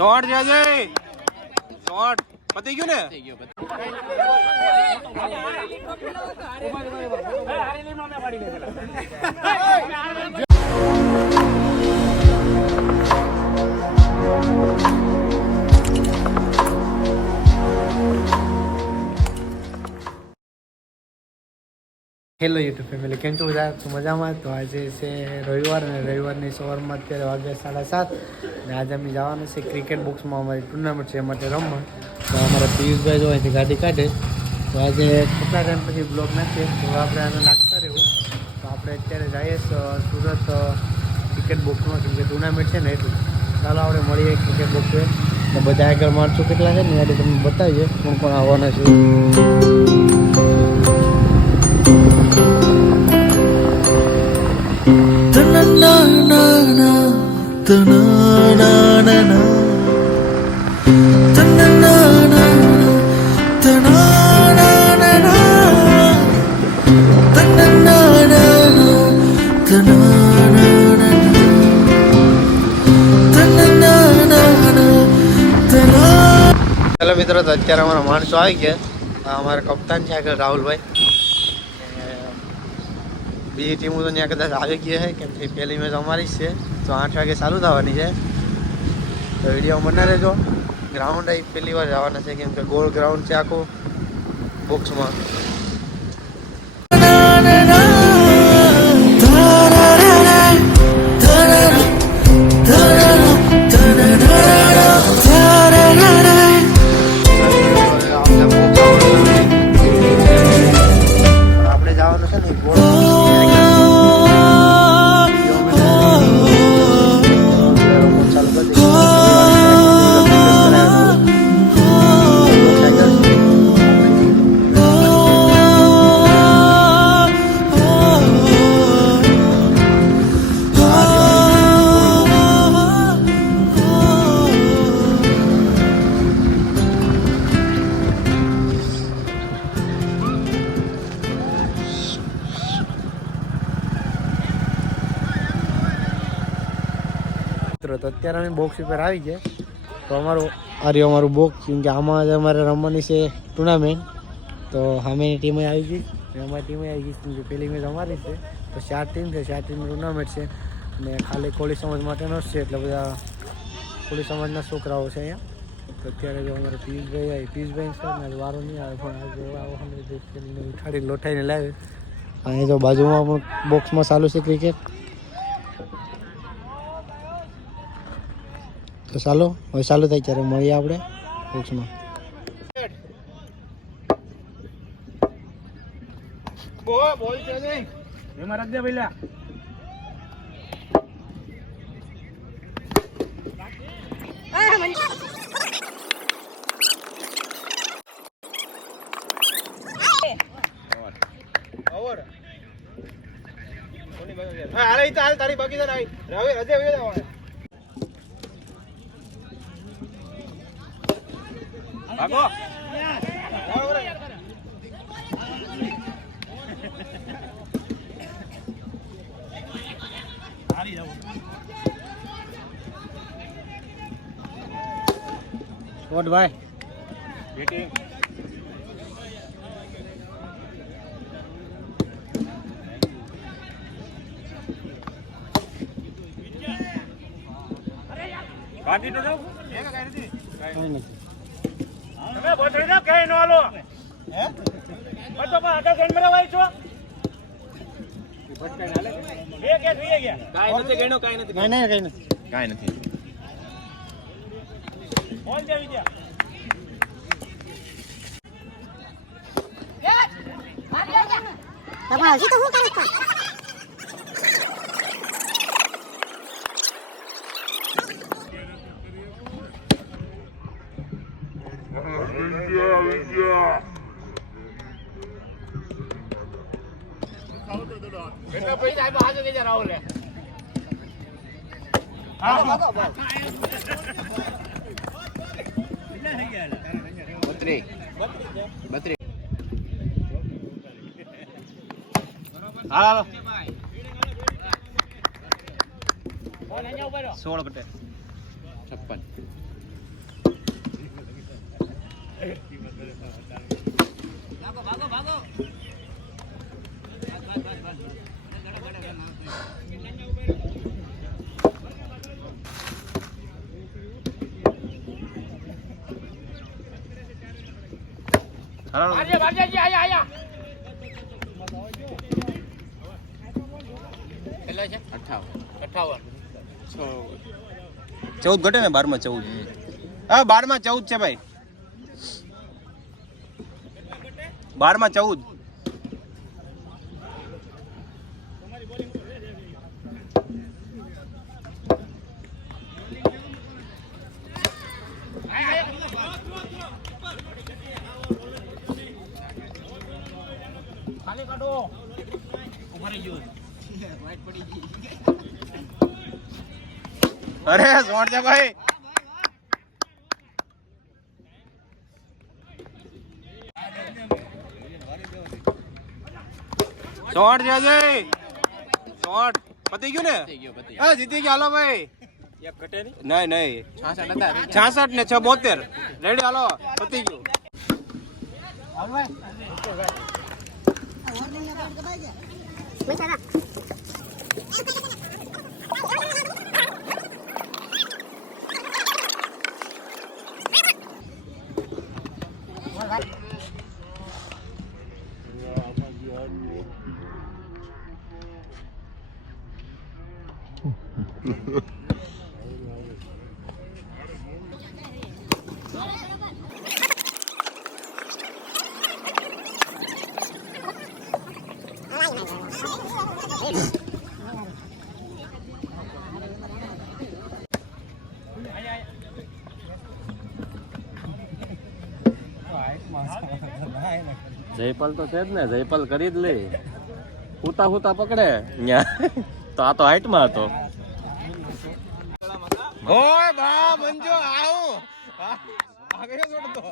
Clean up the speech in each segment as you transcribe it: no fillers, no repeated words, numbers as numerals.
Short જજે short પતી ગયું ને હેલો યુટ્યુબ ફેમિલી, કેમ છો બધા? તો મજામાં. તો આજે છે રવિવાર અને રવિવારની સવારમાં અત્યારે વાગ્યા 7:30 અને આજે અમે જવાનું છે ક્રિકેટ બોક્સમાં. અમારી ટુર્નામેન્ટ છે એ માટે રમવા. તો અમારા પિયુષભાઈ જો અહીંથી ગાડી કાઢે. તો આજે કેટલા ટાઈમ પછી બ્લોગ નાખીએ તો આપણે આને નાખતા રહેવું. તો આપણે અત્યારે જઈએ સુરત ક્રિકેટ બોક્સમાં, કેમ કે ટુર્નામેન્ટ છે ને એટલું. ચાલો આપણે મળીએ ક્રિકેટ બોક્સે. તો બધા આગળ માણસો કેટલા છે ને યાર તમને બતાવીએ કોણ કોણ આવવાના છે. ચાલો મિત્રો, તો અત્યારે અમારા માણસો આવી ગયા. અમારા કપ્તાન છે આગળ રાહુલભાઈ. બીજી ટીમો તો ત્યાં કદાચ આવી ગઈ છે, કેમ કે પહેલી મેચ અમારી જ છે. તો 8 વાગે ચાલુ થવાની છે. તો વિડીયો બના રહેજો. ગ્રાઉન્ડ અહીં પહેલી વાર જવાના છે, કેમ કે ગોળ ગ્રાઉન્ડ છે આખું બોક્સમાં. આપણે જવાનું છે ને ગોળ તો અત્યારે અમે બોક્સ ઉપર આવી ગયા. તો અમારું બોક્સ, કેમ કે આમાં જ અમારે રમવાની છે ટુર્નામેન્ટ. તો સામેની ટીમે આવી ગઈ અને અમારી ટીમે આવી ગઈ, કેમ કે પહેલી મેચ અમારી છે. તો 4 ટીમ છે, 4 ટીમની ટુર્નામેન્ટ છે. અને ખાલી કોળી સમાજ માટેનો જ છે, એટલે બધા કોળી સમાજના છોકરાઓ છે અહીંયા. તો અત્યારે જો અમારે પિયુષભાઈ સર ને વારો નહીં આવે, પણ આજે ઉઠાડી લોઠાઈને લાવે. અહીંયા તો બાજુમાં પણ બોક્સમાં ચાલુ છે ક્રિકેટ. તો ચાલો હવે ચાલુ થાય ત્યારે મળીએ આપણે બોક્સમાં. બોલ છે નહીં એમાં રાખ દે ભઈલા. તારી બાકી રજે ભાગો વોટ ભાઈ બેટિંગ બાકી તો જાવ એક કાઈ નથી તમે બોતરી ના કઈ નો આલો હે બતો પા આટા ગણ મેરા વાઈ છો ભટકાઈ નાલે બે કે થઈ ગયા કાઈ નથી ગણો કાઈ નથી કાઈ નથી બોલ દે વિદ્યા બાબા હજી તો હું કરું છું કેટલા પૈસા આપ્યા હાજર કે રાહુલ હા બત્રી હાલો 16 પટે 56 ચૌદ ઘટે ને 12 માં 14. હા 12 માં 14 છે ભાઈ. 12 માં 14. ખાલી કાઢો. અરે શોર્ટ છે ભાઈ. શોર્ટ છે જય. શોર્ટ પતી ગયું ને? હા જીતી ગયા. હાલો ભાઈ. નહીં 66 ને 6 72. રેડી હાલો પતી ગયું. જયપાલ તો છે જ ને, જયપાલ કરી જ લે. હુતા હુતા પકડે તો આ તો હાઈટ માં હતો. ઓય બા મંજો આવું આગળ છોડતો.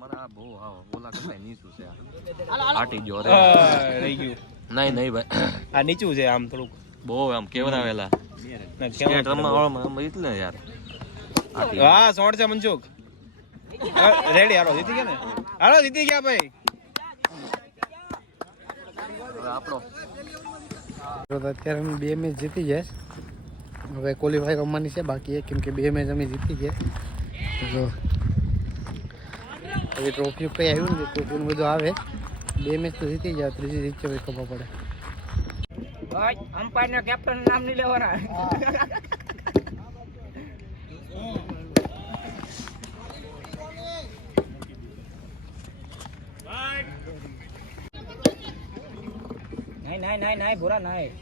મારા બહુ ઓલા કરતા નીચું છે. આટી ગયો રે. રહી ગયું. નહીં ભાઈ, આ નીચું છે આમ થોડુંક. બહુ આમ કેવરાવેલા સ્કેટ રમવા વાળા એટલે યાર. હા શોર્ટ છે મનસુખ. રેડી હાલો જીતી ગયા ને? હાલો જીતી ગયા ભાઈ. આપણો તો અત્યારે અમે 2 મેચ જીતી ગયા. હવે ક્વોલિફાય રમવાની છે બાકી, કેમ કે 2 મેચ અમે જીતી ગયા. તો હવે ટ્રોફી કઈ આવ્યું ને, ટ્રોફીનું બધું આવે. 2 મેચ તો જીતી ગયા, ત્રીજી જીતશે ભાઈ ખબર પડે. અમ્પાયર ના કેપ્ટન નામ નહીં લેવાના. નહીં ભૂરા નહીં.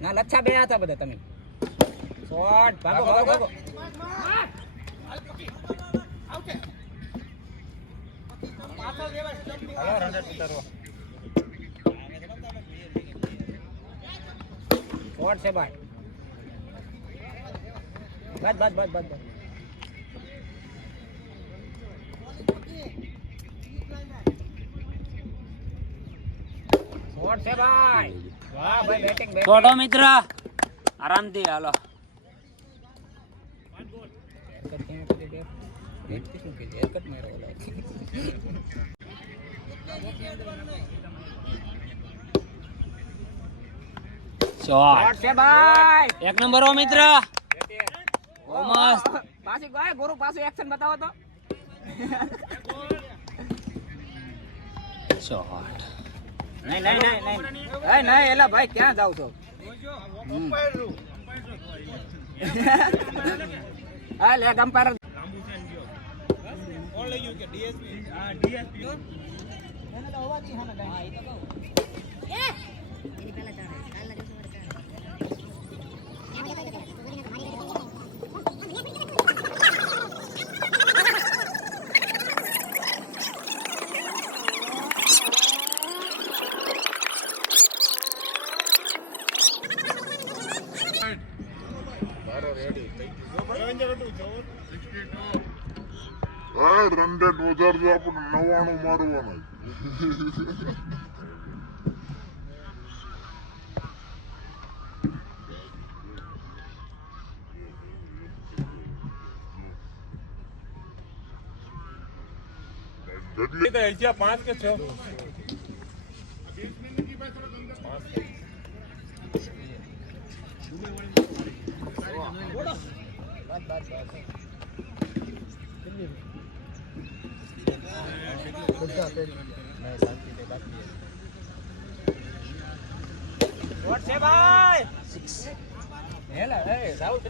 ના લચ્છા બે હતા બધા તમે. શોર્ટ ભાગો. શોર્ટ છે ભાઈ. બસ. શોર્ટ છે ભાઈ. વાહ ભાઈ બેટિંગ. છોટો મિત્ર આરામથી હાલો. શોર્ટ છે ભાઈ. 1 નંબર ઓ મિત્ર. ઓ મસ્ત. પાછી ગયો ગુરુ, પાછું એક્શન બતાવો તો. શોર્ટ. નહીં એલા ભાઈ ક્યાં જાવ છો? હા લે ગમ્પાયર. કોણ લઈ ગયું કે ડીએસપી? હા ડીએસપી. એને તો અવાજ નહીં હાલે. હા એ તો કહું. એની પહેલા ચાલે. કાલના દિવસે રન રેટ વધારજો, આપણે 99 મારવાના. 5 કે 6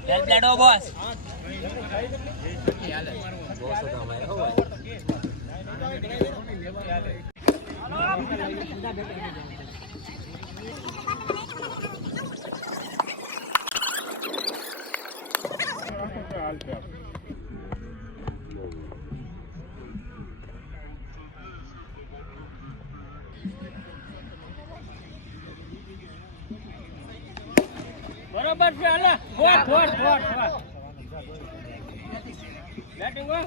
વેલ પ્લેડ હો બોસ. બરોબર છે. હાલે ફોર બેટિંગ હો.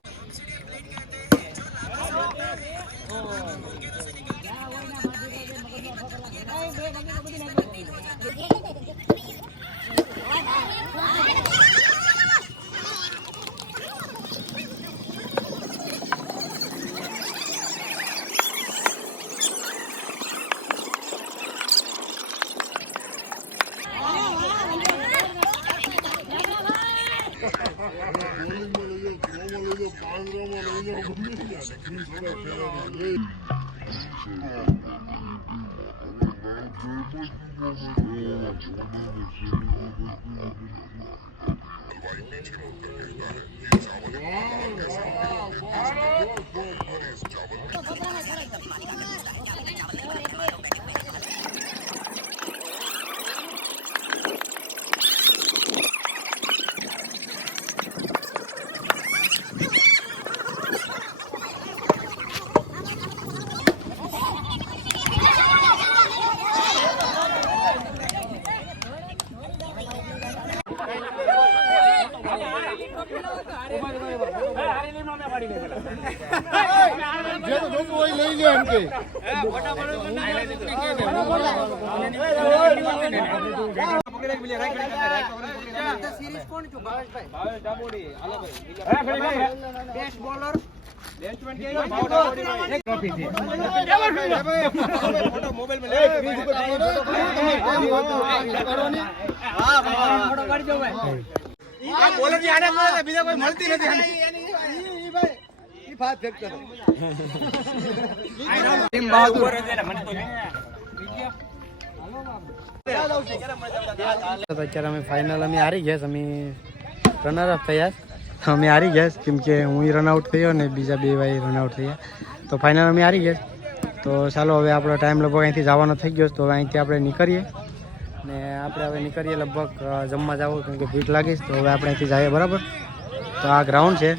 બીજા કોઈ મળતી નથી. અત્યારે અમે ફાઇનલ અમે હારી ગયા. અમે રનર અપ થયા. અમે હારી ગયા કેમ કે હું રનઆઉટ થયો ને બીજા બે ભાઈ રનઆઉટ થયા. તો ફાઇનલ અમે હારી ગયા. તો ચાલો હવે આપણો ટાઈમ લગભગ અહીંથી જવાનો થઈ ગયો. તો હવે અહીંથી આપણે નીકળીએ ને આપણે હવે નીકળીએ લગભગ જમવા જવું કેમ કે ભૂખ લાગીશ. તો હવે આપણે અહીંથી જઈએ બરાબર. તો આ ગ્રાઉન્ડ છે.